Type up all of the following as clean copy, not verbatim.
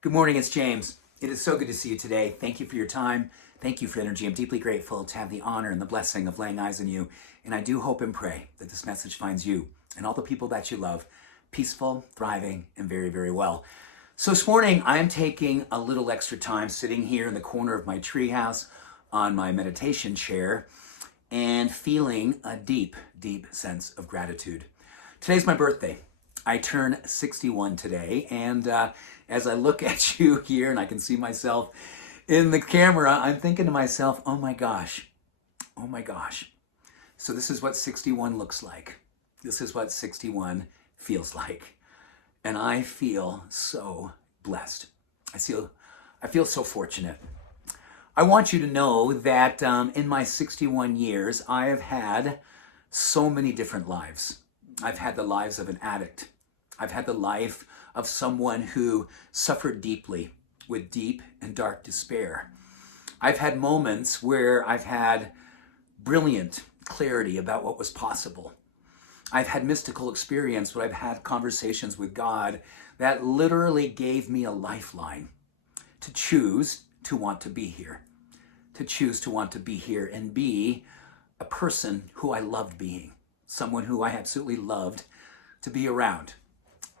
Good morning, it's James. It is so good to see you today. Thank you for your time. Thank you for energy. I'm deeply grateful to have the honor and the blessing of laying eyes on you. And I do hope and pray that this message finds you and all the people that you love peaceful, thriving, and very, very well. So this morning, I am taking a little extra time sitting here in the corner of my treehouse on my meditation chair and feeling a deep, deep sense of gratitude. Today's my birthday. I turn 61 today, and as I look at you here and I can see myself in the camera, I'm thinking to myself, oh my gosh. So this is what 61 looks like. This is what 61 feels like. And I feel so blessed. I feel so fortunate. I want you to know that in my 61 years, I have had so many different lives. I've had the lives of an addict. I've had the life of someone who suffered deeply with deep and dark despair. I've had moments where I've had brilliant clarity about what was possible. I've had mystical experience where I've had conversations with God that literally gave me a lifeline to choose to want to be here, and be a person who I loved being, someone who I absolutely loved to be around.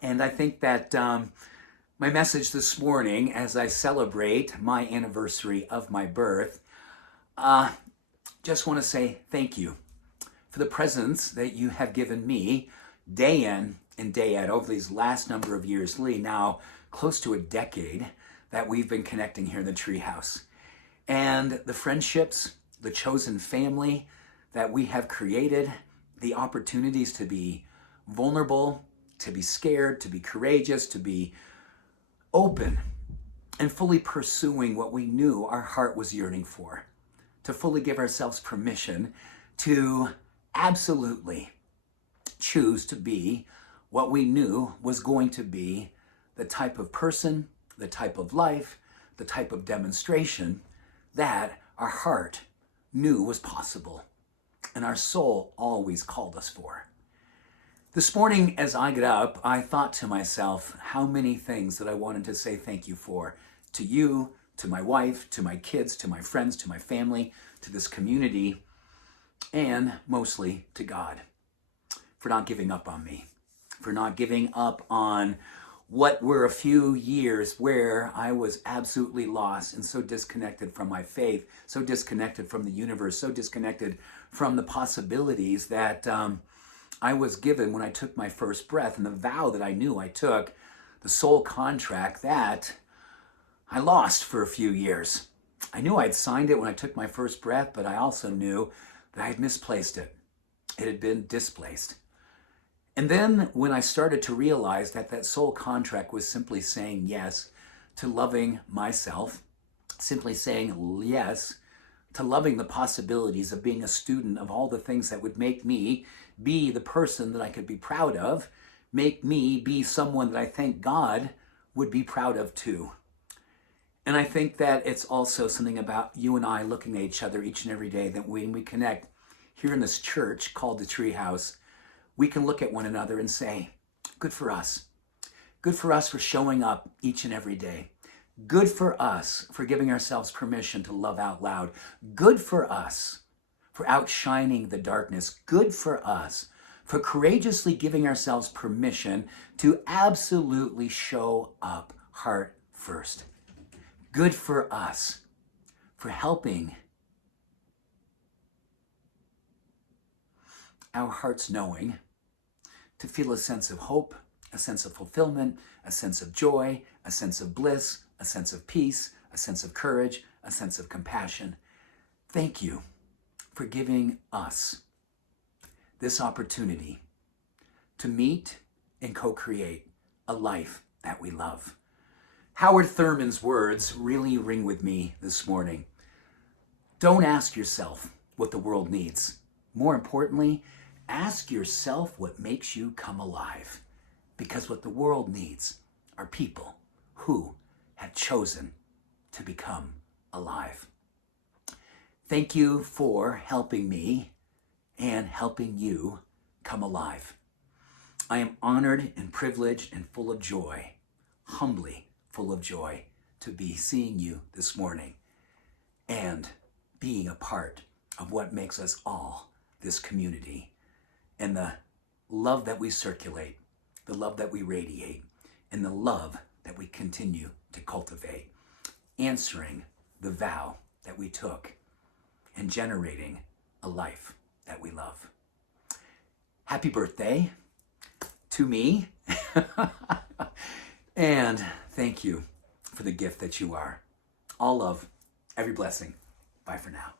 And I think that my message this morning, as I celebrate my anniversary of my birth, just want to say thank you for the presence that you have given me day in and day out over these last number of years, Lee, now close to a decade that we've been connecting here in the treehouse. And the friendships, the chosen family that we have created, the opportunities to be vulnerable, to be scared, to be courageous, to be open, and fully pursuing what we knew our heart was yearning for, to fully give ourselves permission to absolutely choose to be what we knew was going to be the type of person, the type of life, the type of demonstration that our heart knew was possible and our soul always called us for. This morning, as I got up, I thought to myself how many things that I wanted to say thank you for, to you, to my wife, to my kids, to my friends, to my family, to this community, and mostly to God for not giving up on me, for not giving up on what were a few years where I was absolutely lost and so disconnected from my faith, so disconnected from the universe, so disconnected from the possibilities that I was given when I took my first breath, and the vow that I knew I took, the soul contract that I lost for a few years. I knew I'd signed it when I took my first breath, but I also knew that I had misplaced it. It had been displaced. And then when I started to realize that that soul contract was simply saying yes to loving myself, simply saying yes to loving the possibilities of being a student of all the things that would make me be the person that I could be proud of, make me be someone that I thank God would be proud of too. And I think that it's also something about you and I looking at each other each and every day, that when we connect here in this church called the Treehouse, we can look at one another and say, good for us. Good for us for showing up each and every day. Good for us for giving ourselves permission to love out loud. Good for us for outshining the darkness. Good for us for courageously giving ourselves permission to absolutely show up heart first. Good for us for helping our hearts knowing to feel a sense of hope, a sense of fulfillment, a sense of joy, a sense of bliss, a sense of peace, a sense of courage, a sense of compassion. Thank you for giving us this opportunity to meet and co-create a life that we love. Howard Thurman's words really ring with me this morning. Don't ask yourself what the world needs. More importantly, ask yourself what makes you come alive. Because what the world needs are people who have chosen to become alive. Thank you for helping me and helping you come alive. I am honored and privileged and full of joy, humbly full of joy to be seeing you this morning and being a part of what makes us all this community, and the love that we circulate, the love that we radiate, and the love that we continue to cultivate, answering the vow that we took and generating a life that we love. Happy birthday to me. And thank you for the gift that you are. All love, every blessing. Bye for now.